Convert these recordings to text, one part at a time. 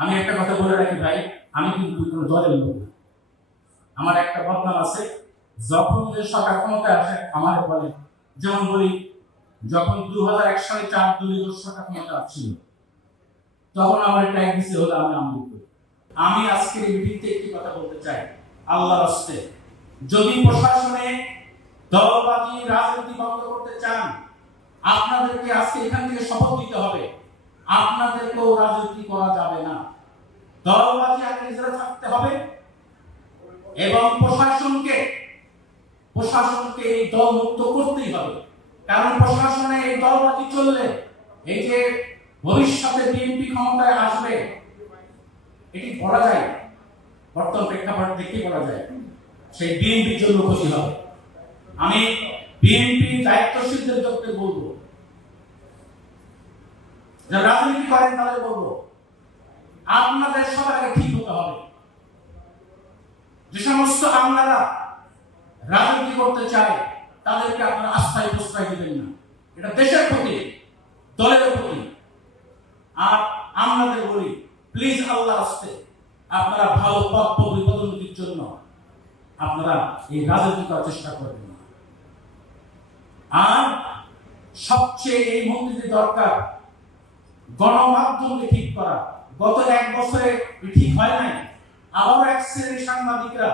আমি একটা কথা বলে রাখি ভাই, আমি কিন্তু কোনো দলের লোক আমার একটা বদনাম আছে, যখন যে সরকার ক্ষমতায় আসে, আমার বলে, যেমন বলি, যখন দু হাজার এক সালে চার দলীয় সরকার ক্ষমতা ছিল তখন আমার একটা এক দিছে হলো, আমি করি। আমি আজকের এই মিটিংতে একটি কথা বলতে চাই, আল্লাহর হস্তে যদি প্রশাসনে দলবাজি, রাজনীতি বন্ধ করতে চান, আপনাদেরকে আজকে এখান থেকে শপথ দিতে হবে। আপনাদেরকেও রাজনীতি করা দলবাজি আগে থাকতে হবে এবং প্রশাসনকে প্রশাসনকে এই দল মুক্ত করতেই হবে। কারণ প্রশাসনে এই দলবাজি চললে এই যে ভবিষ্যতে বিএনপি ক্ষমতায় আসবে, এটি বলা যায়, বর্তমান প্রেক্ষাপট দেখেই বলা যায়, সেই বিএনপির জন্য ক্ষতি হবে। আমি বিএনপি দায়িত্বশীলদের লোকদের বলব, যারা রাজনীতি করেন তাদের বলব আপনাদের আগে ঠিক হতে হবে। যে সমস্ত আমলারা রাজনীতি করতে চায়, তাদেরকে আপনারা আস্থায় প্রশ্রয় দিবেন না। এটা দেশের প্রতি দলের প্রতি আর আমাদের বলি প্লিজ আল্লাহ আসতে। আপনারা ভালো পথ পদোন্নতির জন্য আপনারা এই রাজনীতি করার চেষ্টা করবেন না। আর সবচেয়ে এই মুহূর্তে দরকার, গণমাধ্যমকে ঠিক করা। গত এক বছরে ঠিক হয় নাই? আবারও এক শ্রেণির সাংবাদিকরা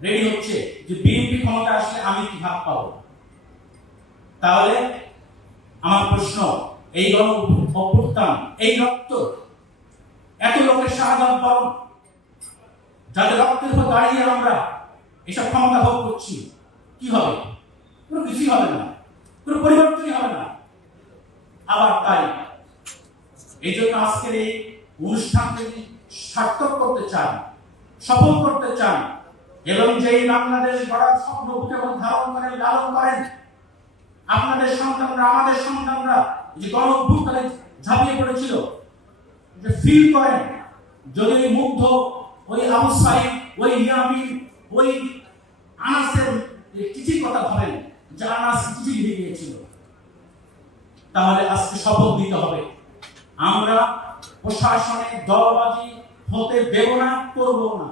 রেডি হচ্ছে যে বিএনপি ক্ষমতা আসলে আমি কি ভাগ পাবো? তাহলে আমার প্রশ্ন, এই গণ অভ্যুত্থান, এই রক্ত, এত লোকের শাহাদাত বরণ, যাদের রক্তের উপর দাঁড়িয়ে আমরা এসব ক্ষমতা ভোগ করছি, কি হবে? কোনো কিছুই হবে না, কোনো পরিবর্তনই হবে না। আবার তাই, এই জন্য আজকের এই অনুষ্ঠানকে সার্থক করতে চান, সফল করতে চান, এবং যেই বাংলাদেশ গড়ার স্বপ্ন বুকে ধারণ করেন লালন করেন, আপনাদের সন্তানরা, আমাদের সন্তানরা যে গণ ঝাঁপিয়ে পড়েছিল, যে ফিল করেন, যদি মুগ্ধ, ওই আবু ওই ইয়ামিন, ওই আনাসের চিঠির কথা ধরেন যে আনাস চিঠি লিখে গিয়েছিল, তাহলে আজকে শপথ দিতে হবে। আমরা প্রশাসনে দলবাজি হতে দেব না করব না।